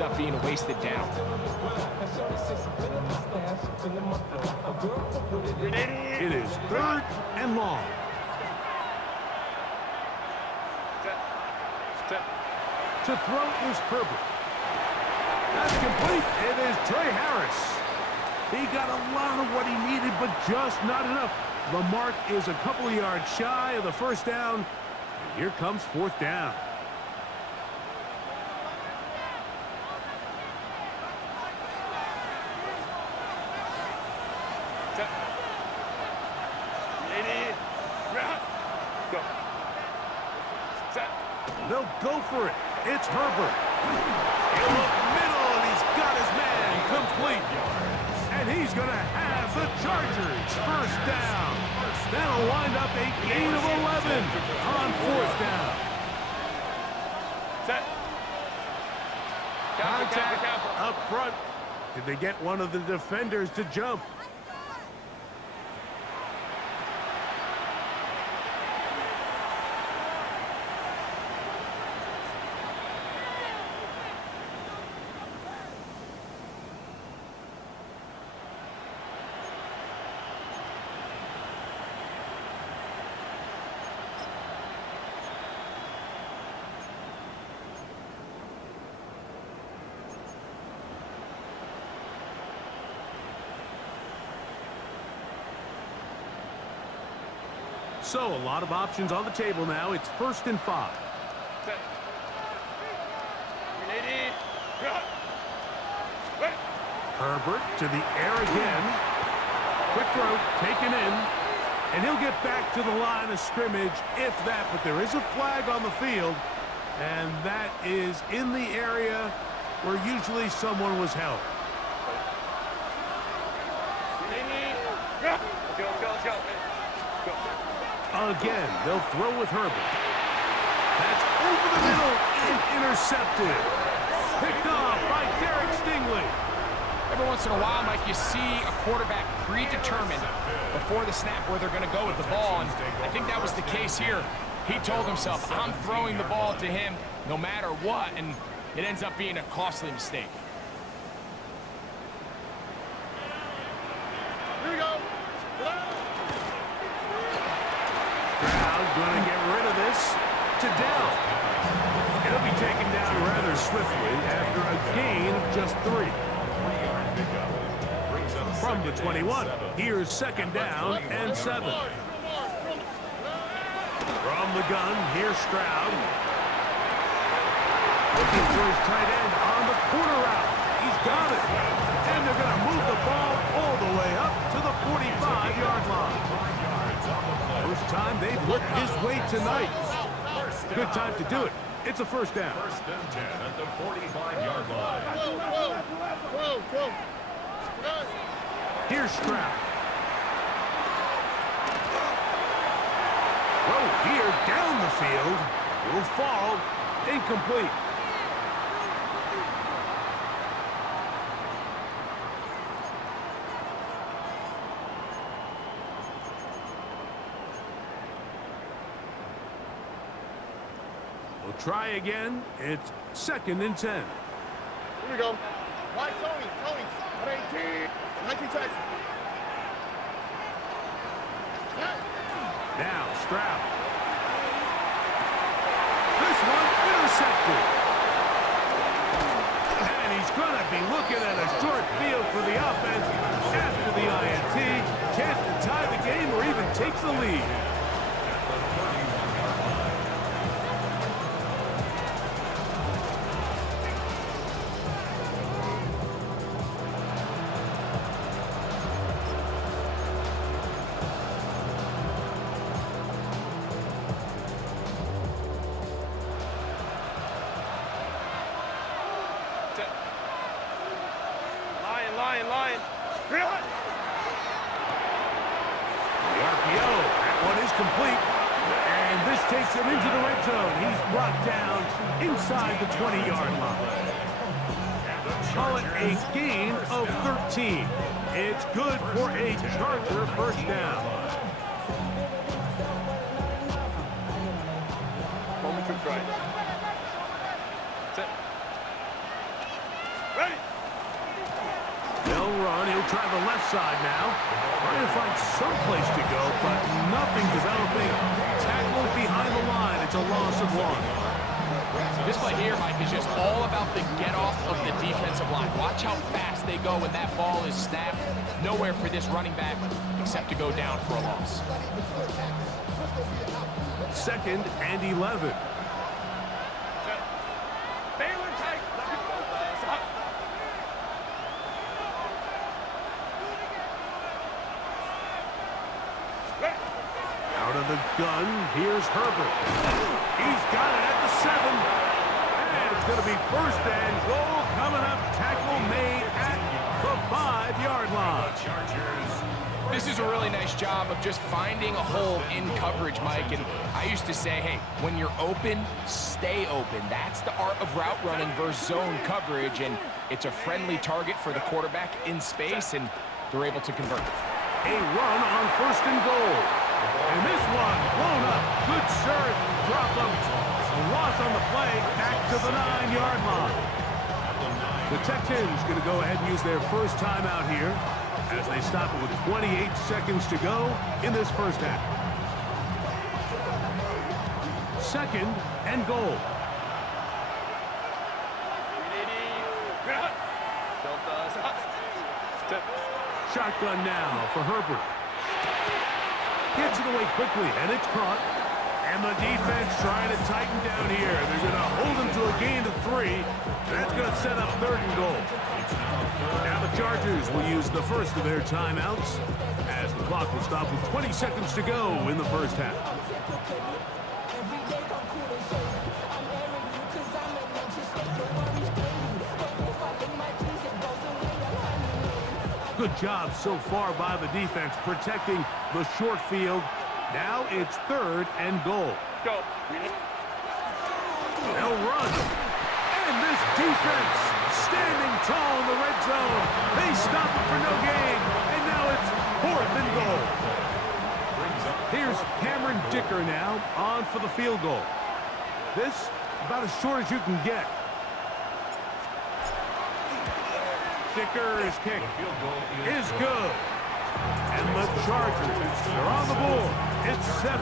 up being a wasted down. It is 3rd and long. To throw is Herbert. That's complete. It is Tre Harris. He got a lot of what he needed, but just not enough. The mark is a couple of yards shy of the first down. And here comes 4th down. They'll go for it. It's Herbert. He'll look middle, and he's got his man complete. And he's going to have the Chargers first down. That'll wind up a gain of 11 on 4th down. Contact up front. Did they get one of the defenders to jump? So, a lot of options on the table now. It's 1st and 5. Herbert to the air again. Quick throw, taken in. And he'll get back to the line of scrimmage, if that. But there is a flag on the field. And that is in the area where usually someone was held. Again, they'll throw with Herbert. That's over the middle and intercepted. Picked off by Derek Stingley. Every once in a while, Mike, you see a quarterback predetermined before the snap where they're going to go with the ball, and I think that was the case here. He told himself, I'm throwing the ball to him no matter what, and it ends up being a costly mistake. Going to get rid of this to Dell. It'll be taken down rather swiftly after a gain of just 3. From the 21, here's 2nd down and 7. From the gun, here's Stroud. Looking for his tight end on the corner route. He's got it. And they're going to move the ball all the way up to the 45-yard line. First time they've looked his way tonight. Good time to do it. It's a 1st down. 1st and 10 at the 45-yard line. Here's Stroud. Throw here down the field. Will fall. Incomplete. We'll try again. It's 2nd and 10. Here we go. Right, Tony. At 18. 19 Texas. Now, Stroud. This one intercepted. And he's going to be looking at a short field for the offense after the INT. Chance to tie the game or even take the lead. Lion. The RPO, that one is complete. And this takes him into the red zone. He's brought down inside the 20-yard line. Call it a gain of 13. It's good for a Charger first down. run. He'll try the left side now. Trying to find some place to go, but nothing developing. Tackled behind the line. It's a loss of 1. This play here, Mike, is just all about the get-off of the defensive line. Watch how fast they go when that ball is snapped. Nowhere for this running back except to go down for a loss. 2nd and 11. Out of the gun, here's Herbert. He's got it at the 7. And it's going to be 1st and goal coming up. Tackle made at the 5-yard line. This is a really nice job of just finding a hole in coverage, Mike. And I used to say, hey, when you're open, stay open. That's the art of route running versus zone coverage. And it's a friendly target for the quarterback in space, and they're able to convert. A run on 1st and goal. And this one blown up. Good serve. Drop them. A loss on the play. Back to the 9-yard line. The Texans going to go ahead and use their first timeout here as they stop it with 28 seconds to go in this first half. 2nd and goal. Shotgun now for Herbert. Gets it away quickly, and it's caught. And the defense trying to tighten down here. They're going to hold him to a gain of 3. That's going to set up 3rd and goal. Now the Chargers will use the first of their timeouts as the clock will stop with 20 seconds to go in the first half. Good job so far by the defense protecting the short field. Now it's 3rd and goal. Go. They'll run. And this defense standing tall in the red zone. They stop it for no gain. And now it's 4th and goal. Here's Cameron Dicker now on for the field goal. This about as short as you can get. Dicker's kick is good. And the Chargers are on the board. It's 7-3.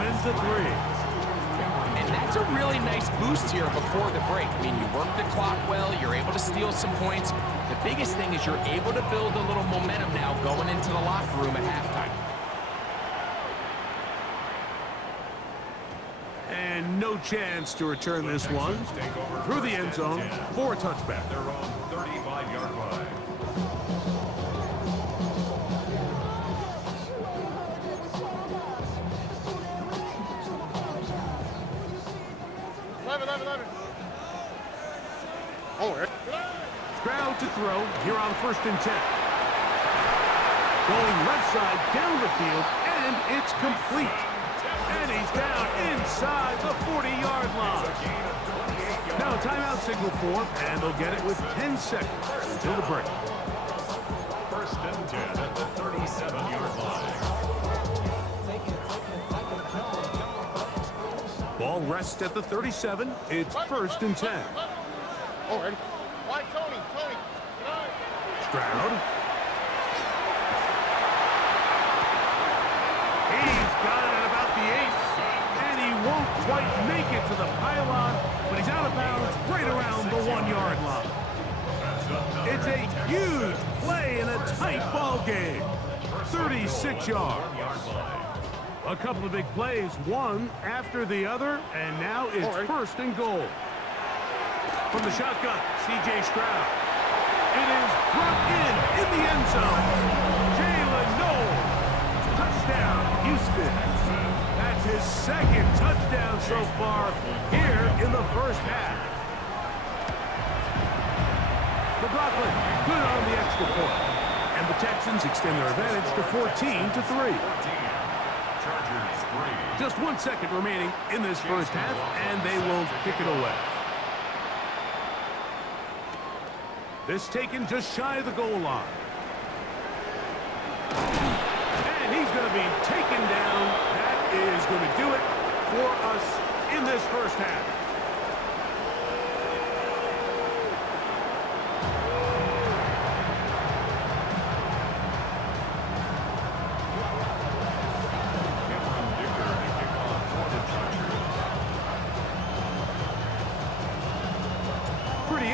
And that's a really nice boost here before the break. I mean, you work the clock well, you're able to steal some points. The biggest thing is you're able to build a little momentum now going into the locker room at halftime. And no chance to return this one through the end zone for a touchback. Their own 35-yard line. 11. Oh, Stroud to throw here on 1st and 10. Going left side down the field, and it's complete. And he's down inside the 40-yard line. Now a timeout signal for him, and they'll get it with 10 seconds until the break. 1st and 10 at the 37-yard line. Ball rests at the 37. It's 1st and 10. already. Why, Tony? Stroud. He's got it at about the 8. And he won't quite make it to the pylon, but he's out of bounds right around the 1-yard line. It's a huge play in a tight ball game. 36 yards. A couple of big plays, one after the other, and now it's 1st and goal. From the shotgun, C.J. Stroud. It is brought in the end zone. Jalen Knowles. Touchdown, Houston. That's his 2nd touchdown so far here in the first half. McLaughlin, good on the extra point. And the Texans extend their advantage to 14-3. Just 1 second remaining in this first half, and they will kick it away. This taken just shy of the goal line. And he's going to be taken down. That is going to do it for us in this first half.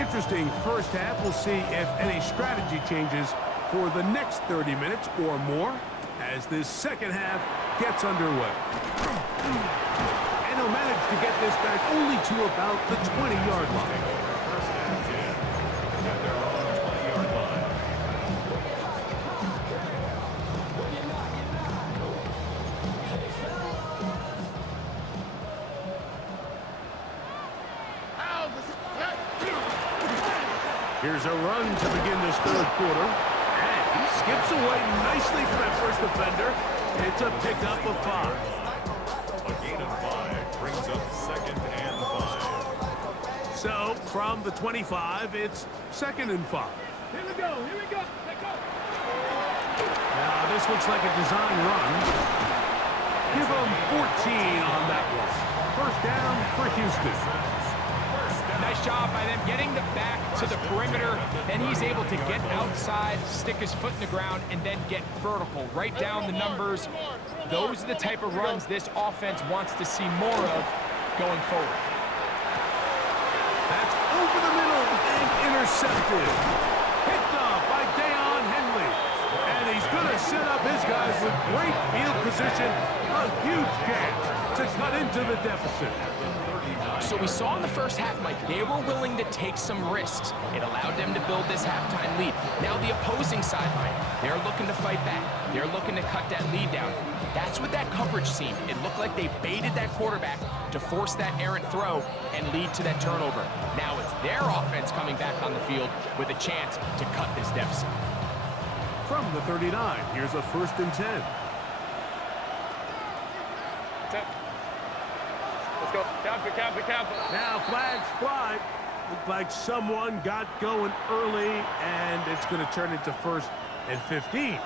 interesting first half. We'll see if any strategy changes for the next 30 minutes or more as this second half gets underway. And he'll manage to get this back only to about the 20-yard line. First and 10 at their own 20-yard line. Here's a run to begin this third quarter. And he skips away nicely from that first defender. It's a pickup of 5. A gain of 5 brings up second and 5. So, from the 25, it's 2nd and 5. Here we go. Let go. Now, this looks like a design run. Give him 14 on that one. First down for Houston. Nice job by them getting the back to the perimeter. Then he's able to get outside, stick his foot in the ground, and then get vertical. Right down the numbers. Those are the type of runs this offense wants to see more of going forward. That's over the middle and intercepted. Picked off by Deion Henley. And he's going to set up his guys with great field position. A huge chance to cut into the deficit. So we saw in the first half, Mike, they were willing to take some risks. It allowed them to build this halftime lead. Now the opposing sideline, they're looking to fight back. They're looking to cut that lead down. That's what that coverage seemed. It looked like they baited that quarterback to force that errant throw and lead to that turnover. Now it's their offense coming back on the field with a chance to cut this deficit. From the 39, here's a 1st and 10. Let's go. Count. Now flags fly. Looked like someone got going early, and it's going to turn into 1st and 15.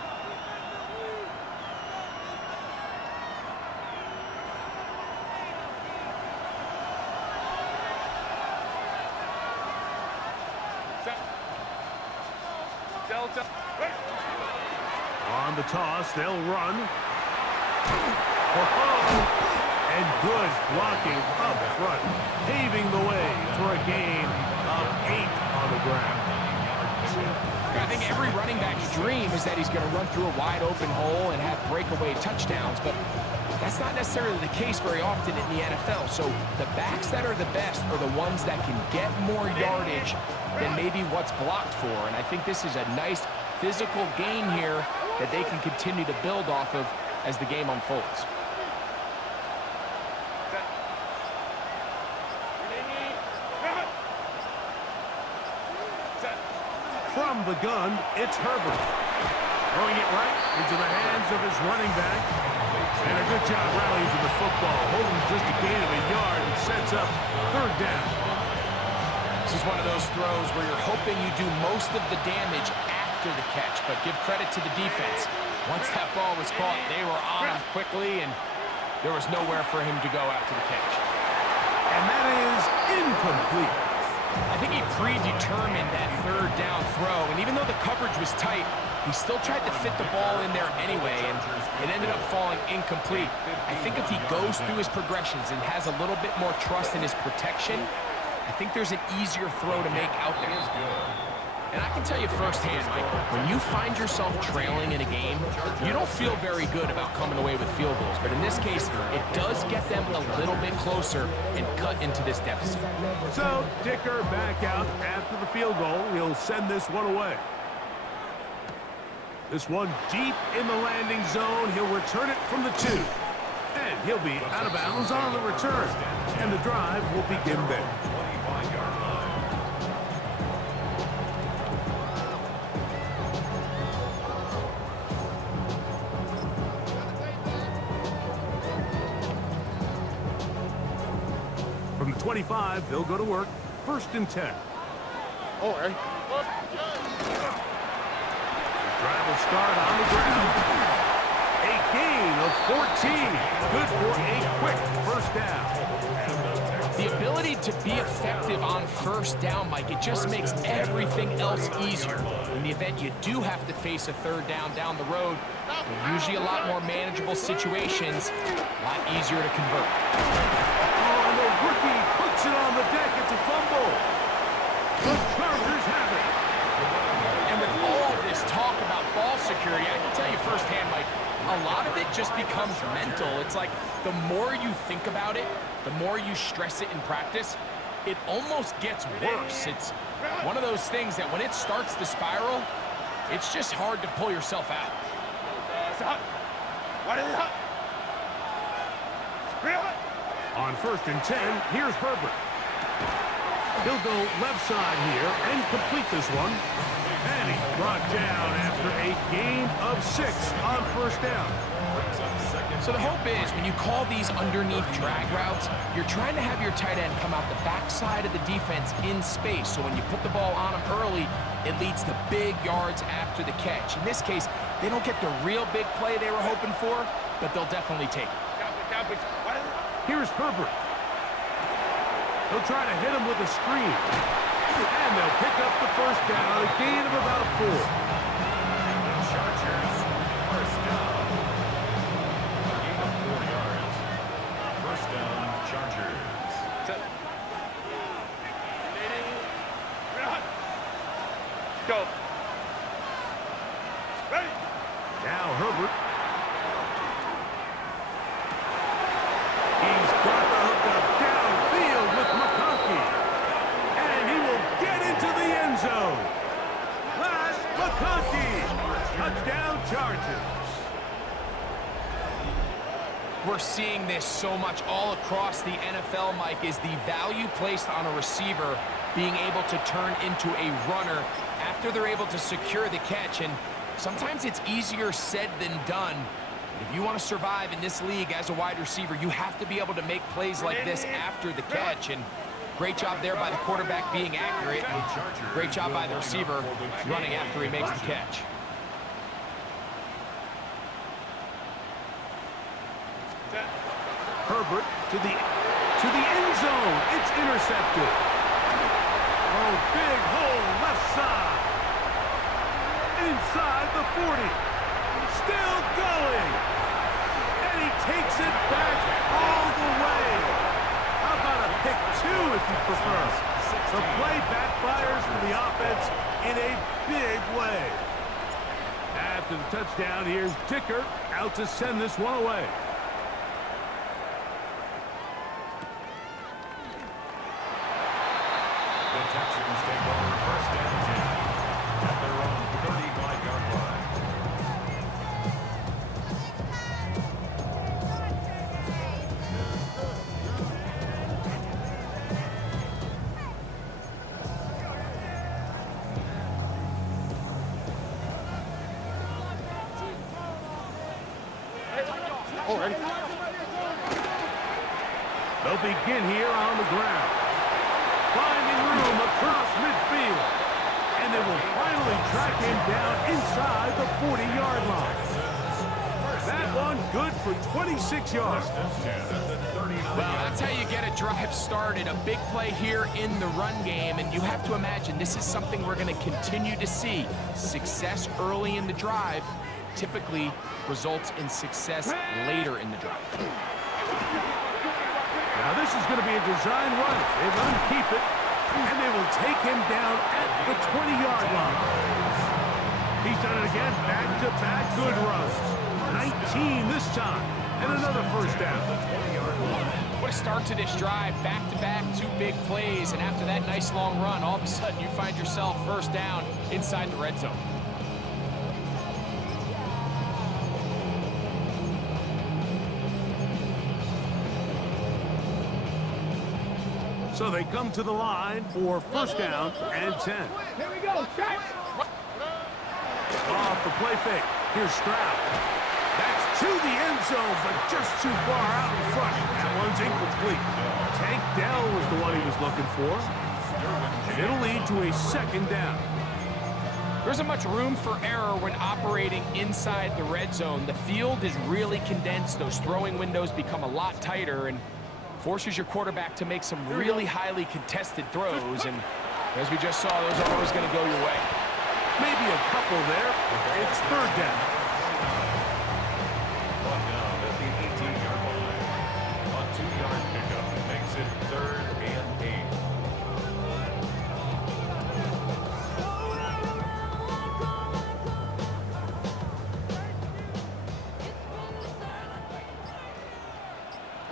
On the toss, they'll run. And good blocking up front, paving the way for a gain of 8 on the ground. I think every running back's dream is that he's going to run through a wide open hole and have breakaway touchdowns, but that's not necessarily the case very often in the NFL. So the backs that are the best are the ones that can get more yardage than maybe what's blocked for. And I think this is a nice physical gain here that they can continue to build off of as the game unfolds. From the gun, it's Herbert. Throwing it right into the hands of his running back. And a good job rallying to the football. Holding just a gain of a yard and sets up 3rd down. This is one of those throws where you're hoping you do most of the damage after the catch, but give credit to the defense. Once that ball was caught, they were on him quickly, and there was nowhere for him to go after the catch. And that is incomplete. I think he predetermined that 3rd down throw, and even though the coverage was tight, he still tried to fit the ball in there anyway, and it ended up falling incomplete. I think if he goes through his progressions and has a little bit more trust in his protection, I think there's an easier throw to make out there. And I can tell you firsthand, Mike, when you find yourself trailing in a game, you don't feel very good about coming away with field goals. But in this case, it does get them a little bit closer and cut into this deficit. So, Dicker back out after the field goal. He'll send this one away. This one deep in the landing zone. He'll return it from the 2. And he'll be out of bounds on the return. And the drive will begin there. 25-yard line. From the 25, they'll go to work. 1st and 10. Oh, hey. Drive will start on the ground. A gain of 14. Good for a quick 1st down. The ability to be effective on 1st down, Mike, it just makes everything else easier. In the event you do have to face a 3rd down the road, they're usually a lot more manageable situations, a lot easier to convert. Oh, and the rookie puts it on the deck. It's a fumble. The Chargers have it. And with all this talk about ball security, I can tell you firsthand, Mike, a lot of it just becomes mental. It's like the more you think about it, the more you stress it in practice, it almost gets worse. It's one of those things that when it starts to spiral, it's just hard to pull yourself out. On 1st and 10, here's Herbert. He'll go left side here and complete this one. And he's brought down after a gain of 6 on 1st down. So the hope is when you call these underneath drag routes, you're trying to have your tight end come out the backside of the defense in space. So when you put the ball on him early, it leads to big yards after the catch. In this case, they don't get the real big play they were hoping for, but they'll definitely take it. Here's Herbert. He'll try to hit him with a screen. And they'll pick up the 1st down, a gain of about 4. Chargers, 1st down. A gain of 4 yards. 1st down, Chargers. Go. Ready. Now Herbert. He's got the hook up downfield with McConkey. And he will get into the end zone. Last McConkey. Touchdown Chargers. We're seeing this so much all across the NFL, Mike, is the value placed on a receiver being able to turn into a runner after they're able to secure the catch. And sometimes it's easier said than done. But if you want to survive in this league as a wide receiver, you have to be able to make plays like this after the catch. And great job there by the quarterback being accurate. And great job by the receiver running after he makes the catch. Herbert to the end zone. It's intercepted. Oh, big hole left side. Inside the 40. Still going. And he takes it back all the way. How about a pick 2 if you prefer? The play backfires for the offense in a big way. After the touchdown, here's Dicker out to send this one away. The Texans take over 1st and 10 at their own 35-yard line. Already. They'll begin here on the ground. Finding room across midfield. And they will finally track him down inside the 40-yard line. That one good for 26 yards. Well, that's how you get a drive started. A big play here in the run game. And you have to imagine this is something we're going to continue to see. Success early in the drive typically results in success later in the drive. Now this is going to be a design run. They run, keep it, and they will take him down at the 20-yard line. He's done it again, back-to-back good runs. 19 this time, and another 1st down. What a start to this drive. Back-to-back, 2 big plays, and after that nice long run, all of a sudden you find yourself 1st down inside the red zone. So they come to the line for 1st down and 10. Here we go. Shot. Off the play fake. Here's Stroud. That's to the end zone, but just too far out in front. That one's incomplete. Tank Dell was the one he was looking for. And it'll lead to a 2nd down. There isn't much room for error when operating inside the red zone. The field is really condensed. Those throwing windows become a lot tighter and forces your quarterback to make some really highly contested throws. And as we just saw, those aren't always going to go your way. Maybe a couple there. It's 3rd down. Brought down at the 18-yard line. A 2-yard pickup makes it 3rd and 8.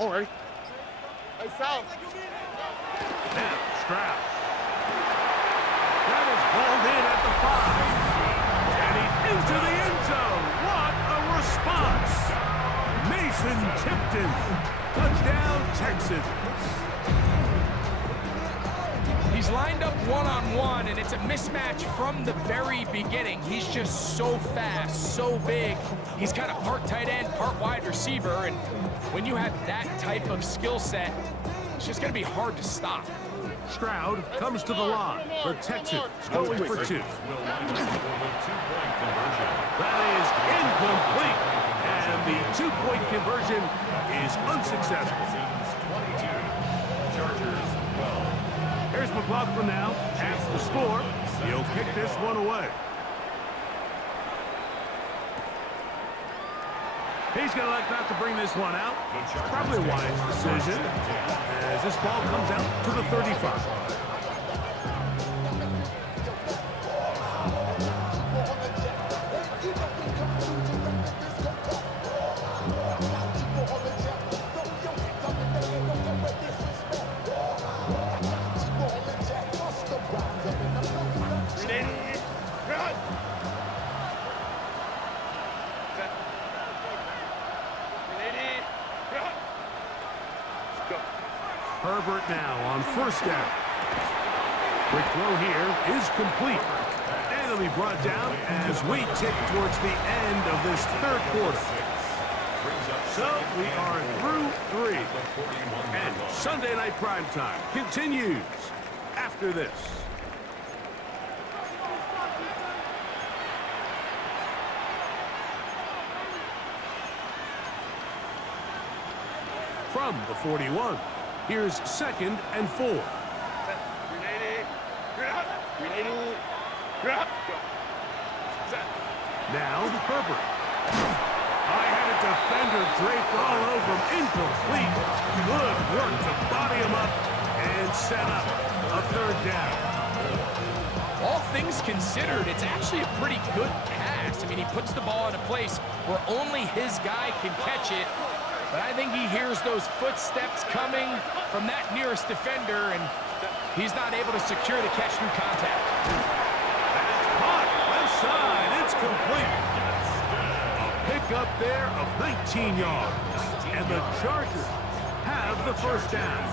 Don't worry. Hey, Sal. Now, Stroud. That is balled in at the 5. And he's into the end zone. What a response. Mason Tipton. Touchdown, Texas. He's lined up one-on-one, and it's a mismatch from the very beginning. He's just so fast, so big. He's kind of part tight end, part wide receiver, and when you have that type of skill set, it's just going to be hard to stop. Stroud comes to the line for Texas, going for 2. That is incomplete, and the 2-point conversion is unsuccessful. Chargers 12. Here's McLaughlin now, half the score. He'll kick this one away. He's going to elect not to bring this one out. Probably a wise decision, as this ball comes out to the 35. Herbert now on first down. Quick throw here is complete. And it'll be brought down as we tick towards the end of this third quarter. So we are through 3. And Sunday Night Primetime continues after this. From the 41. Here's 2nd and 4. Now Herbert. I had a defender draped all over him. Incomplete. Good work to body him up and set up a 3rd down. All things considered, it's actually a pretty good pass. I mean, he puts the ball in a place where only his guy can catch it. But I think he hears those footsteps coming from that nearest defender, and he's not able to secure the catch through contact. That's caught. Left side. It's complete. A pickup there of 19 yards. And the Chargers have the 1st down.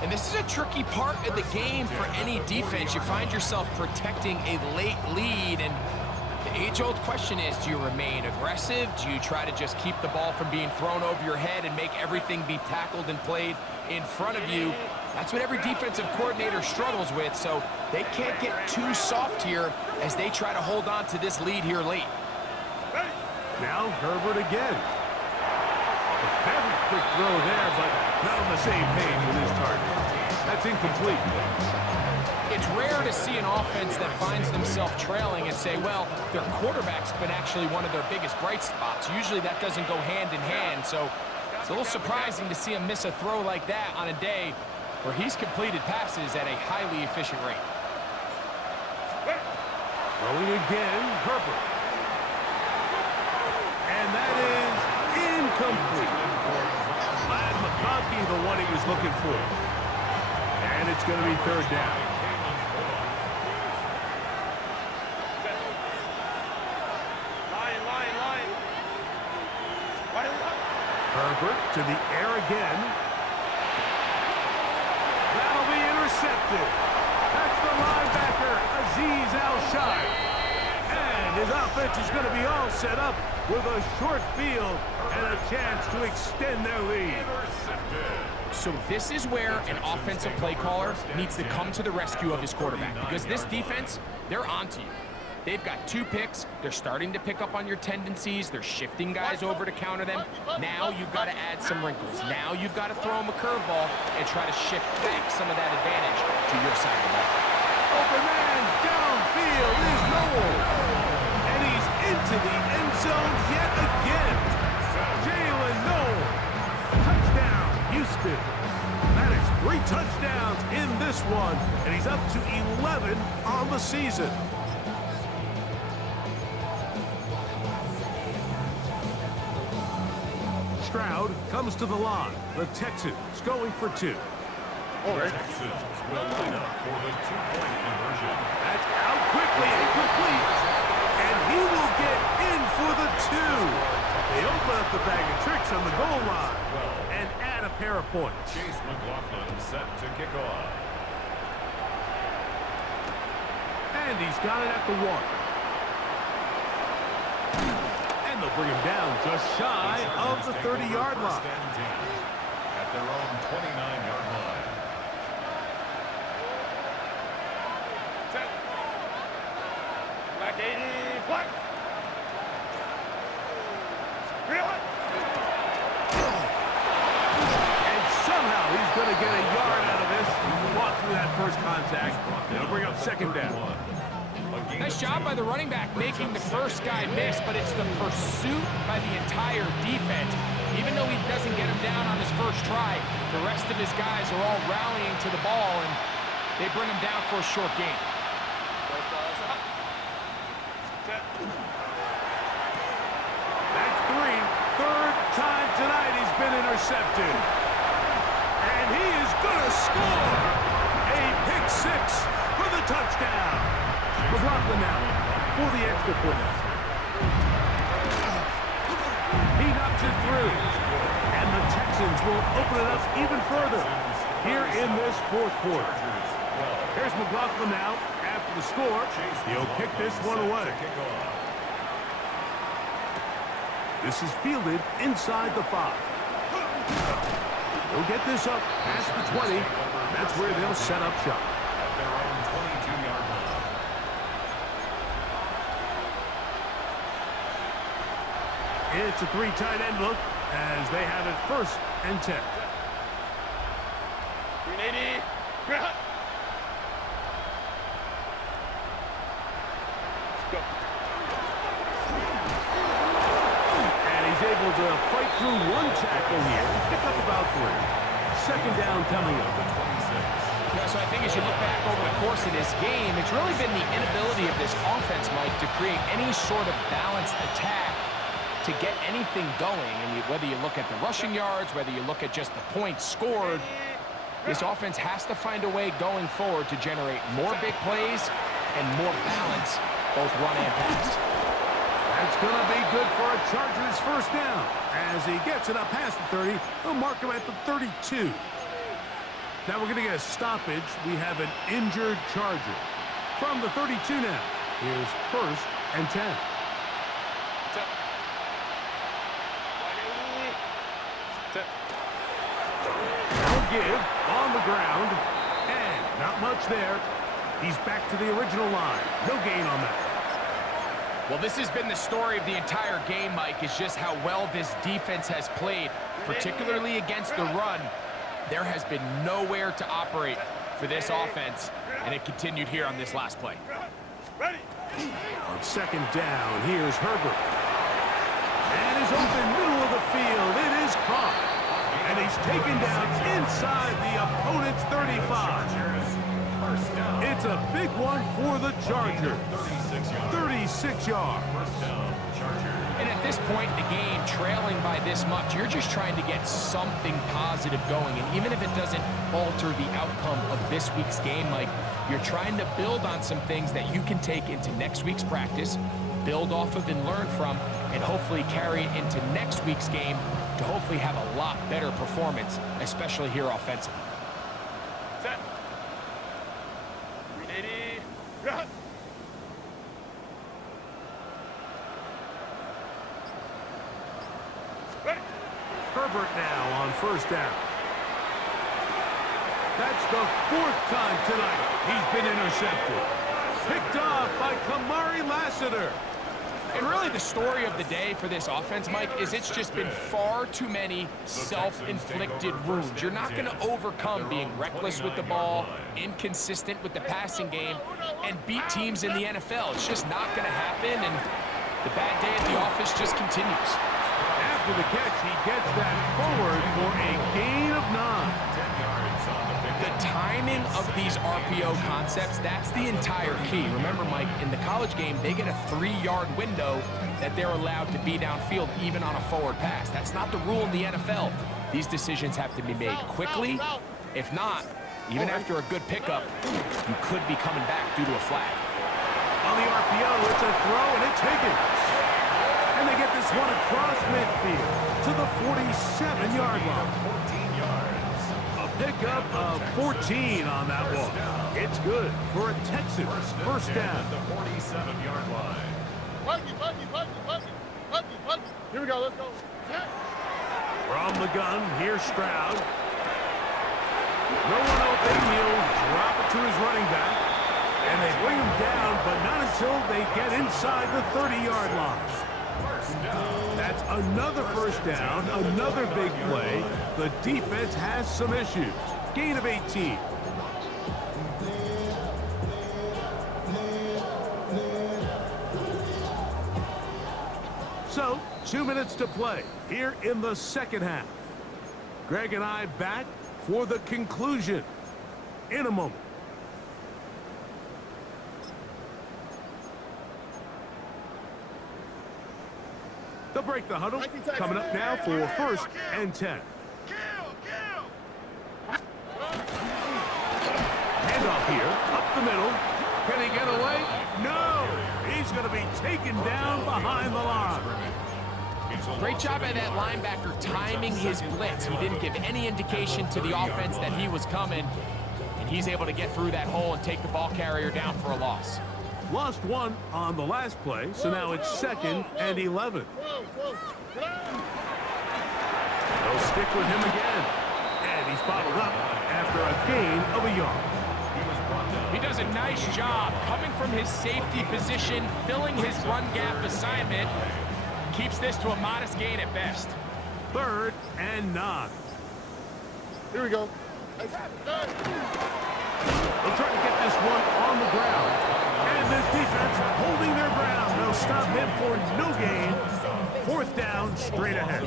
And this is a tricky part of the game for any defense. You find yourself protecting a late lead, and the age-old question is, do you remain aggressive? Do you try to just keep the ball from being thrown over your head and make everything be tackled and played in front of you? That's what every defensive coordinator struggles with, so they can't get too soft here as they try to hold on to this lead here late. Now Herbert again. A very quick throw there, but not on the same page with his target. That's incomplete. It's rare to see an offense that finds themselves trailing and say, well, their quarterback's been actually one of their biggest bright spots. Usually that doesn't go hand in hand, so it's a little surprising to see him miss a throw like that on a day where he's completed passes at a highly efficient rate. Throwing again, Herbert. And that is incomplete. Ladd McConkey, the one he was looking for. And it's going to be 3rd down. Herbert to the air again. That'll be intercepted. That's the linebacker, Azeez Al-Shai. And his offense is going to be all set up with a short field and a chance to extend their lead. So this is where an offensive play caller needs to come to the rescue of his quarterback, because this defense, they're onto you. They've got 2 picks. They're starting to pick up on your tendencies. They're shifting guys over to counter them. Now you've got to add some wrinkles. Now you've got to throw them a curveball and try to shift back some of that advantage to your side of the ball. Open man downfield is Noel. And he's into the end zone yet again. Jalen Noel. Touchdown, Houston. That is 3 touchdowns in this one. And he's up to 11 on the season. Stroud comes to the line. The Texans going for 2. Texans will line up for the 2-point conversion. That's out quickly, incomplete. And he will get in for the 2. They open up the bag of tricks on the goal line and add a pair of points. Chase McLaughlin set to kick off. And he's got it at the 1. And they'll bring him down just shy of the 30-yard line. At their own 29-yard line. Black 80, black. And somehow he's going to get a yard out of this. Walk through that first contact. They'll bring up second down. Nice job by the running back making the first guy miss, but it's the pursuit by the entire defense. Even though he doesn't get him down on his first try, the rest of his guys are all rallying to the ball, and they bring him down for a short gain. That's 3. Third time tonight he's been intercepted. And he is going to score. A pick 6 for the touchdown. McLaughlin now for the extra point. He knocks it through. And the Texans will open it up even further here in this fourth quarter. Here's McLaughlin now after the score. He'll kick this one away. This is fielded inside the 5. He'll get this up past the 20. That's where they'll set up shop. At their own 22-yard line. It's a 3 tight end look as they have it 1st and 10. 380. Let's go. And he's able to fight through 1 tackle here. Pick up about 3. Second down coming up. Yeah, so I think as you look back over the course of this game, it's really been the inability of this offense, Mike, to create any sort of balanced attack to get anything going. And whether you look at the rushing yards, whether you look at just the points scored, this offense has to find a way going forward to generate more big plays and more balance, both run and pass. That's going to be good for a Chargers first down. As he gets it up past the 30, they'll mark him at the 32. Now we're going to get a stoppage. We have an injured Charger. From the 32 now, here's 1st and 10. No give on the ground. And not much there. He's back to the original line. No gain on that. Well, this has been the story of the entire game, Mike, is just how well this defense has played, particularly against the run. There has been nowhere to operate for this offense, and it continued here on this last play. Ready. On second down, here's Herbert. And is open middle of the field. It is caught. And he's taken down inside the opponent's 35. It's a big one for the Chargers. 36 yards. And at this point in the game, trailing by this much, you're just trying to get something positive going. And even if it doesn't alter the outcome of this week's game, Mike, you're trying to build on some things that you can take into next week's practice, build off of and learn from, and hopefully carry it into next week's game to hopefully have a lot better performance, especially here offensively. Set. 380. Run. Ready. Herbert now on first down. That's the 4th time tonight he's been intercepted. Picked off by Kamari Lassiter. And really the story of the day for this offense, Mike, is it's just been far too many self-inflicted wounds. You're not going to overcome being reckless with the ball, inconsistent with the passing game, and beat teams in the NFL. It's just not going to happen, and the bad day at the office just continues. After the catch, he gets that forward for a gain of 9. 10 yards on the pick. The timing of these RPO concepts, that's the entire key. Remember, Mike, in the college game, they get a 3-yard window that they're allowed to be downfield even on a forward pass. That's not the rule in the NFL. These decisions have to be made quickly. If not, even after a good pickup, you could be coming back due to a flag. On the RPO, it's a throw, and it's Higgins. And they get this one across midfield to the 47-yard line. 14 yards. A pickup of 14 on that one. It's good for a Texans first down. At the 47-yard line. Buggy. Here we go, let's go. From the gun, here's Stroud. No one open, he'll drop it to his running back. And they bring him down, but not until they get inside the 30-yard line. That's another first down, another big play. The defense has some issues. Gain of 18. So, 2 minutes to play here in the second half. Greg and I back for the conclusion in a moment. They'll break the huddle. Coming up now for first and 10. Handoff here, up the middle. Can he get away? No! He's going to be taken down behind the line. Great job by that linebacker timing his blitz. He didn't give any indication to the offense that he was coming, and he's able to get through that hole and take the ball carrier down for a loss. Lost one on the last play, so now it's second and 11. They'll stick with him again. And he's bottled up after a gain of a yard. He does a nice job coming from his safety position, filling his run gap assignment. Keeps this to a modest gain at best. Third and 9. Here we go. They'll try to get this one on the ground. And this defense holding their ground. They'll stop him for no gain. Fourth down, straight ahead.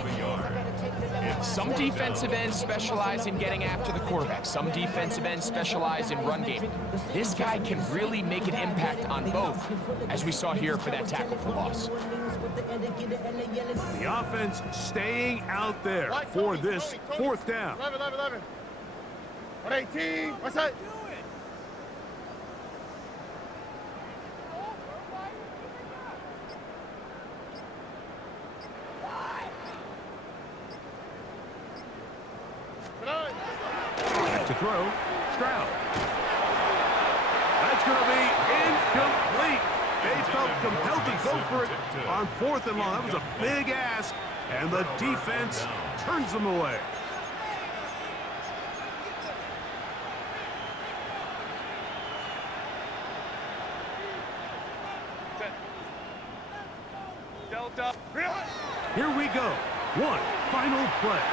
Some defensive ends specialize in getting after the quarterback. Some defensive ends specialize in run game. This guy can really make an impact on both, as we saw here for that tackle for loss. The offense staying out there for this fourth down. 11. 118. What's that? To throw, Stroud. That's going to be incomplete. They felt compelled to go for it on fourth and long. That was a big ask, and the defense turns them away. Here we go. One final play.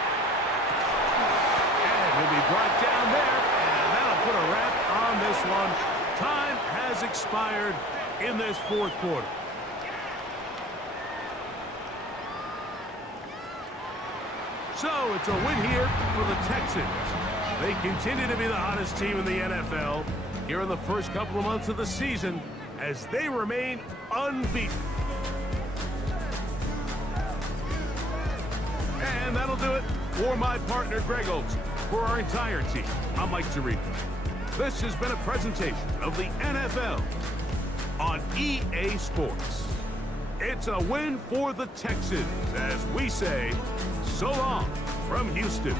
He'll be brought down there, and that'll put a wrap on this one. Time has expired in this fourth quarter. So it's a win here for the Texans. They continue to be the hottest team in the NFL here in the first couple of months of the season as they remain unbeaten. And that'll do it for my partner, Greg Olsen. For our entire team, I'm Mike Tirico. This has been a presentation of the NFL on EA Sports. It's a win for the Texans as we say so long from Houston.